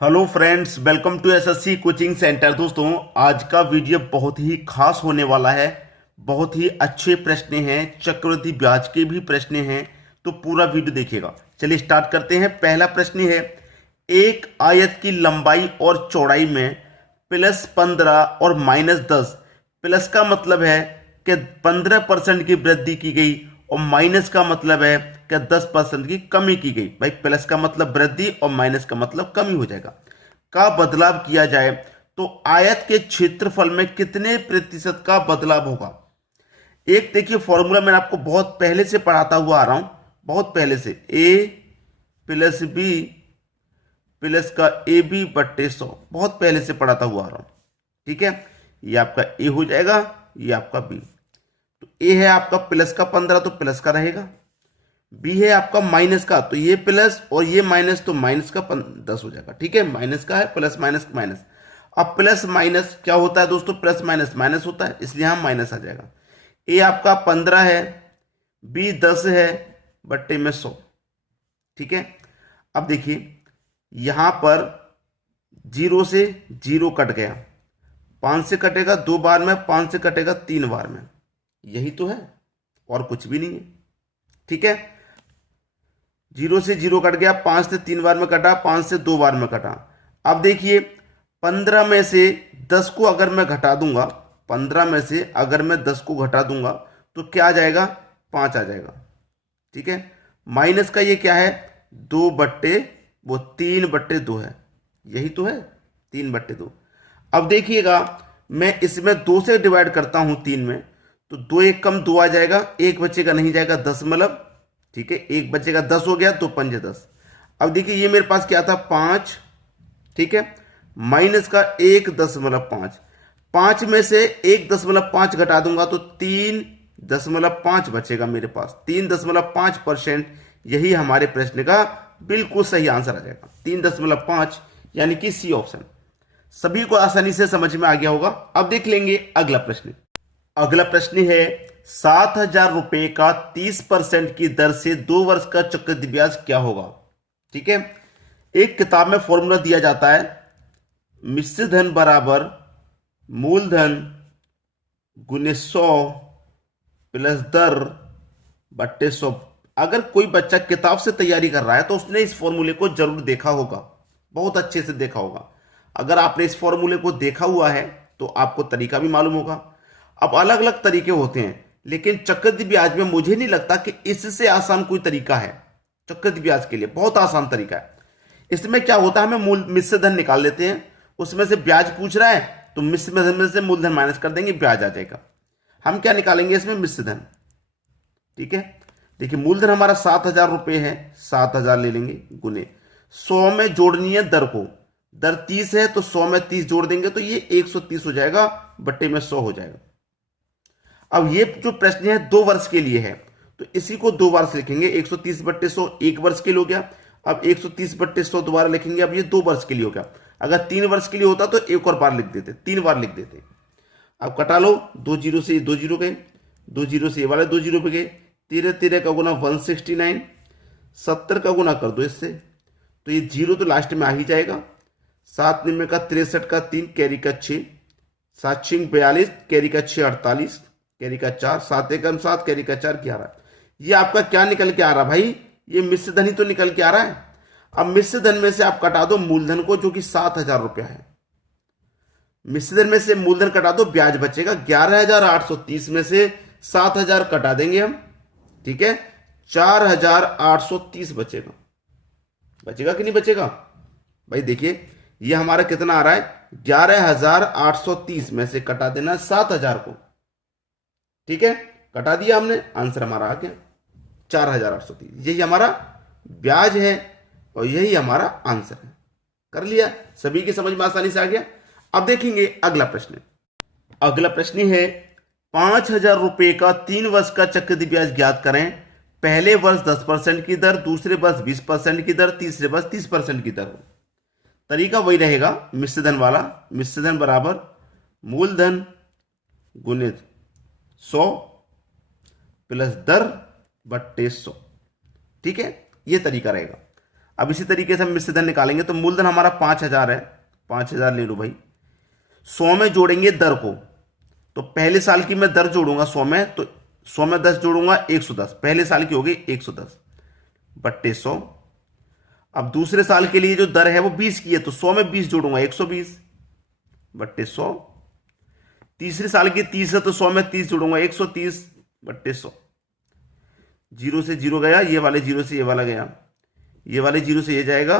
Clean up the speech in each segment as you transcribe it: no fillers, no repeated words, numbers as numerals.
Hello friends, welcome to SSC coaching centre. दोस्तों, आज का वीडियो बहुत ही खास होने वाला है। बहुत ही अच्छे प्रश्न हैं, चक्रवृद्धि ब्याज के भी प्रश्न हैं, तो पूरा वीडियो देखिएगा। चलिए स्टार्ट करते हैं। पहला प्रश्न है, एक आयत की लंबाई और चौड़ाई में +15 और -10। प्लस का मतलब है कि 15% की वृद्धि की गई और माइनस का मतलब है कि 10% की कमी की गई। भाई, प्लस का मतलब वृद्धि और माइनस का मतलब कमी हो जाएगा। का बदलाव किया जाए तो आयत के क्षेत्रफल में कितने प्रतिशत का बदलाव होगा। एक देखिए, फॉर्मूला मैं आपको बहुत पहले से पढ़ाता हुआ आ रहा हूं, बहुत पहले से। ए प्लस बी प्लस का ए बी बट्टे 100, बहुत पहले से पढ़ाता हुआ आ रहा हूं। ठीक है, ये आपका ए हो जाएगा, ये आपका बी। तो ए है आपका प्लस का 15, तो प्लस का रहेगा। बी है आपका माइनस का, तो ये प्लस और ये माइनस, तो माइनस का 10 हो जाएगा। ठीक है, माइनस का है, प्लस माइनस माइनस। अब प्लस माइनस क्या होता है दोस्तों, प्लस माइनस माइनस होता है, इसलिए हम माइनस आ जाएगा। ए आपका 15 है, बी 10 है, बट्टे में 100। ठीक है, अब देखिए यहां पर 0 से 0 कट गया, 5 से कटेगा 2 बार में, 5 से कटेगा 3 बार में, यही तो है और कुछ भी नहीं है। ठीक है, 0 से 0 कट गया, 5 से 3 बार में कटा, 5 से 2 बार में कटा। अब देखिए 15 में से 10 को अगर मैं घटा दूंगा, 15 में से अगर मैं 10 को घटा दूंगा तो क्या आ जाएगा, 5 आ जाएगा। ठीक है, माइनस का ये क्या है, 3/2 है, यही तो है, 3/2। अब देखिएगा, मैं इसमें 2 से डिवाइड करता हूं 3 में, तो 2 एक कम 2 आ जाएगा, एक बचेगा, नहीं जाएगा, दशमलव। ठीक है, एक बचेगा, 10 हो गया, 2 पंजे 10। अब देखिए ये मेरे पास क्या था, 5। ठीक है, माइनस का 1.5, 5 में से 1.5 घटा दूंगा तो 3.5 बचेगा मेरे पास, 3.5%। यही हमारे प्रश्न का बिल्कुल सही आंसर आ जाएगा, 3.5, यानी कि सी ऑप्शन। सभी को आसानी से समझ में आ गया होगा। अब देख लेंगे अगला प्रश्न। अगला प्रश्न है, 7,000 रुपए का 30% की दर से 2 वर्ष का चक्रवृद्धि ब्याज क्या होगा। ठीक है, एक किताब में फॉर्मूला दिया जाता है, मिश्र धन बराबर मूलधन गुने 100 प्लस दर बट्टे 100। अगर कोई बच्चा किताब से तैयारी कर रहा है तो उसने इस फॉर्मूले को जरूर देखा होगा, बहुत अच्छे से देखा होगा। अगर आपने इस फॉर्मूले को देखा हुआ है तो आपको तरीका भी मालूम होगा। अब अलग अलग तरीके होते हैं, लेकिन चक्रवृद्धि ब्याज में मुझे नहीं लगता कि इससे आसान कोई तरीका है। चक्रवृद्धि ब्याज के लिए बहुत आसान तरीका है। इसमें क्या होता है, हमें मूल मिश्र धन निकाल लेते हैं, उसमें से ब्याज पूछ रहा है तो मिश्र धन में से मूलधन माइनस कर देंगे, ब्याज आ जाएगा। हम क्या निकालेंगे इसमें, मिश्र धन। ठीक है, देखिए मूलधन हमारा 7,000 रुपए है, 7,000 ले लेंगे, गुने 100 में जोड़नी है दर को, दर 30 है तो 100 में 30 जोड़ देंगे तो ये 130 हो जाएगा, बट्टे में 100 हो जाएगा। अब ये जो प्रश्न है 2 वर्ष के लिए है, तो इसी को 2 बार से लिखेंगे, 130/100 1 वर्ष के लिए हो गया। अब 130/100 दोबारा लिखेंगे, अब ये 2 वर्ष के लिए हो गया। अगर 3 वर्ष के लिए होता तो एक और बार लिख देते, 3 बार लिख देते। अब कटा लो, 2 जीरो से 2 जीरो गए, 2 जीरो से ये वाले 2 जीरो पे गए, 13 13 का गुना 169, 70 का गुना कर दो इससे, तो ये जीरो तो लास्ट में आ ही जाएगा। 7 निन्यानवे का 63 का 3, कैरी का 6, 7 6 42, कैरी का 6 48, कैरी का 4, 7 1 7, कैरी का 4 11। ये आपका क्या निकल के आ रहा भाई, ये मिश्र धन ही तो निकल के आ रहा है। अब मिश्र धन में से आप कटा दो मूलधन को, जो कि 7,000 रुपया है। मिश्र धन में से मूलधन कटा दो, ब्याज बचेगा 11,830 में से 7,000 कटा देंगे हम। ठीक है, 4,830 बचेगा। बचेगा कि नहीं बचेगा भाई, देखिए ये हमारा कितना आ रहा है, 11,830 में से कटा देना 7,000 को। ठीक है, कटा दिया हमने, आंसर हमारा आ गया 4,830। यही हमारा ब्याज है और यही हमारा आंसर है। कर लिया, सभी की समझ में आसानी से आ गया। अब देखेंगे अगला प्रश्न। अगला प्रश्न है, 5,000 रुपए का 3 वर्ष का चक्रवृद्धि ब्याज ज्ञात करें। पहले वर्ष 10% की दर, दूसरे वर्ष 20% की दर, तीसरे वर्ष 30% की दर। तरीका वही रहेगा, मिश्र धन वाला। मिश्र धन बराबर मूलधन गुणित 100 प्लस दर बट्टे 100। ठीक है, यह तरीका रहेगा। अब इसी तरीके से हम मिश्र धन निकालेंगे। तो मूलधन हमारा 5000 है, 5000 ले लो भाई। 100 में जोड़ेंगे दर को, तो पहले साल की मैं दर जोड़ूंगा 100 में, तो 100 में 10 जोड़ूंगा 110, पहले साल की हो गई 110 बट्टे 100। अब दूसरे साल के लिए जो दर है वो 20 की है, तो 100 में 20 जोड़ूंगा 120 बट्टे 100। तीसरे साल की 30 है, तो 100 में 30 जोड़ूंगा 130 बट्टे 100। जीरो से जीरो गया, ये वाले जीरो से ये वाला गया, ये वाले जीरो से ये जाएगा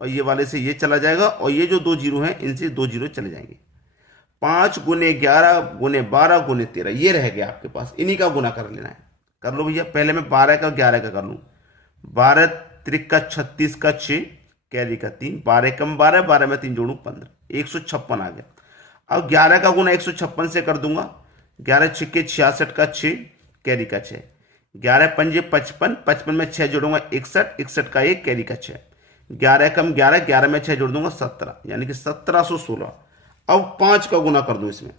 और ये वाले से ये चला जाएगा, और ये जो दो जीरो हैं इनसे दो जीरो चले जाएंगे। 5 गुने 11 गुने 12 गुने 13 ये रह गया आपके पास, इन्हीं का गुना कर लेना है। कर लो भैया। पहले मैं 12 का 11 का कर लूँ। 12 त्रिक का 36 का 6 कैरी का 3, 12 कम 12, 12 में 3 जोड़ू 15, 156 आ गया। अब 11 का गुना 156 से कर दूंगा। 11 छिक्के 66 का 6 कैरी का 6, 11 पंजे 55, 55 में 6 जोड़ूंगा 61, 61 का 1 कैरी का 6, 11 कम 11, 11 में 6 जोड़ दूंगा 17, यानी कि 1716। अब 5 का गुना कर दूं इसमें,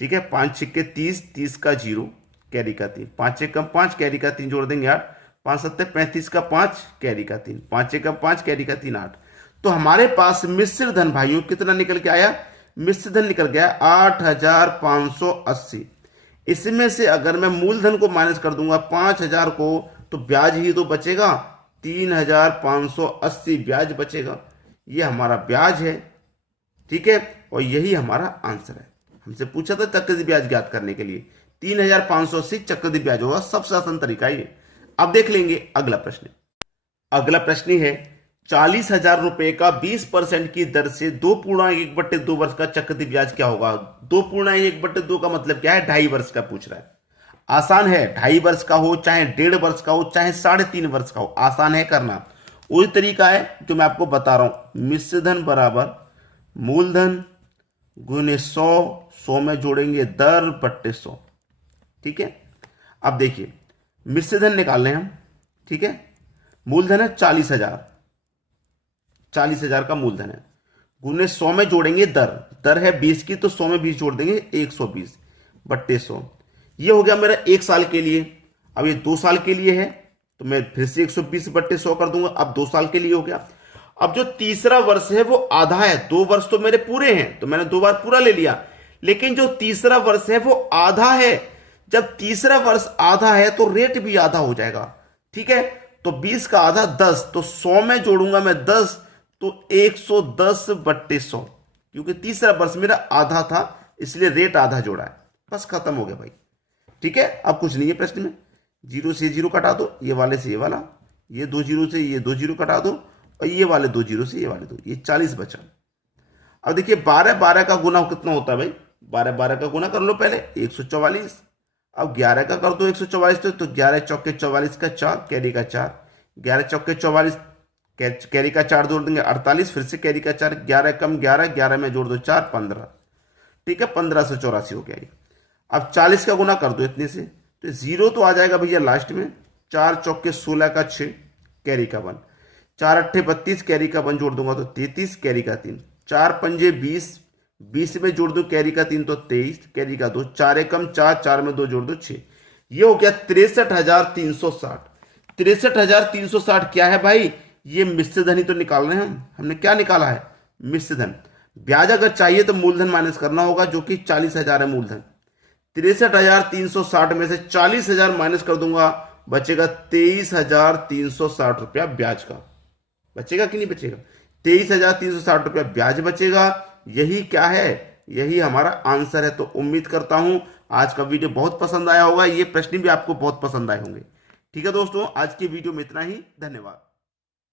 ठीक है। 5 छिक्के 30, 30 का 0 कैरी का 3, 5 एक कम 5 कैरी का 3 जोड़ देंगे 8, 5 सत्ते 35 का 5 कैरी का 3, 5 एक कम 5 कैरी का 3 8। तो हमारे पास मिश्र धन भाइयों कितना निकल के आया? मिश्र धन निकल गया 8580। इसमें से अगर मैं मूलधन को माइनस कर दूंगा 5000 को, तो ब्याज ही तो बचेगा, 3580 ब्याज बचेगा। ये हमारा ब्याज है, ठीक है, और यही हमारा आंसर है। हमसे पूछा था चक्रवृद्धि ब्याज ज्ञात करने के लिए, 3580 चक्रवृद्धि ब्याज होगा, सबसे आसान तरीका ये। अब देख लेंगे अगला प्रश्न। अगला प्रश्न है 40,000 रुपए का 20% की दर से 2.1/2 वर्ष का चक्रवृद्धि ब्याज क्या होगा? 2.1/2 का मतलब क्या है? 2.5 वर्ष का पूछ रहा है। आसान है, 2.5 वर्ष का हो, चाहे 1.5 वर्ष का हो, चाहे 3.5 वर्ष का हो, आसान है करना। वही तरीका है जो मैं आपको बता रहा हूं। मिश्र धन बराबर मूलधन गुने 100, 100 में जोड़ेंगे दर बट्टे 100, ठीक है। अब देखिए मिश्र धन निकाल लें हम, ठीक है। मूलधन है 40,000, 40,000 का मूलधन है, गुने 100 में जोड़ेंगे दर, दर है 20 की, तो 100 में 20 जोड़ देंगे 120 बट्टे 100। ये हो गया मेरा 1 साल के लिए। अब ये 2 साल के लिए है, तो मैं फिर से 120 बट्टे 100 कर दूंगा। अब 2 साल के लिए हो गया। अब जो तीसरा वर्ष है वो आधा है, 2 वर्ष तो मेरे पूरे हैं, तो मैंने 2 बार पूरा ले लिया, लेकिन जो तीसरा वर्ष है वो आधा है। जब तीसरा वर्ष आधा है तो रेट भी आधा हो जाएगा, ठीक है। तो 20 का आधा 10, तो 100 में जोड़ूंगा मैं 10, तो 110 बट्टे 100, क्योंकि तीसरा वर्ष मेरा आधा था इसलिए रेट आधा जोड़ा है। बस खत्म हो गया भाई, ठीक है। अब कुछ नहीं है प्रश्न में, 0 से 0 कटा दो, ये वाले से ये वाला, ये 2 0 से ये 2 0 कटा दो, और ये वाले 2 0 से ये वाले 2, ये 40 बचा। अब देखिए 12 का गुना कितना होता है भाई? 12 का गुना कर लो पहले, 144। अब 11 का कर दो 144, तो 11 चौके 44 का 4 कैरी का 4, 11 चौके 44 कैरी का 4 जोड़ देंगे 48, फिर से कैरी का 4, 11 कम 11, 11 में जोड़ दो 4 15, ठीक है। 1584 हो गया ये। अब 40 का गुना कर दो इतने से, तो 0 तो आ जाएगा भैया लास्ट में। 4 चौके 16 का 6 कैरी का 1, 4 अट्ठे 32 कैरी का 1 जोड़ दूंगा तो 33 कैरी का 3, 4 पंजे 20, 20 में जोड़ दो कैरी का 3 तो 23 कैरी का 2, 4 एकम 4, 4 में 2 जोड़ दो 6। ये हो गया 63,360। 63,360 क्या है भाई? ये मिश्र धन ही तो निकाल रहे हैं हम। हमने क्या निकाला है? मिश्र धन। ब्याज अगर चाहिए तो मूलधन माइनस करना होगा, जो कि 40,000 है मूलधन। 63,360 में से 40,000 माइनस कर दूंगा, बचेगा 23,360 रुपया ब्याज का। बचेगा कि नहीं बचेगा? 23,360 रुपया ब्याज बचेगा। यही क्या है? यही हमारा आंसर है। तो उम्मीद करता हूं आज का वीडियो बहुत पसंद आया होगा, ये प्रश्न भी आपको बहुत पसंद आए होंगे। ठीक है दोस्तों, आज की वीडियो में इतना ही। धन्यवाद।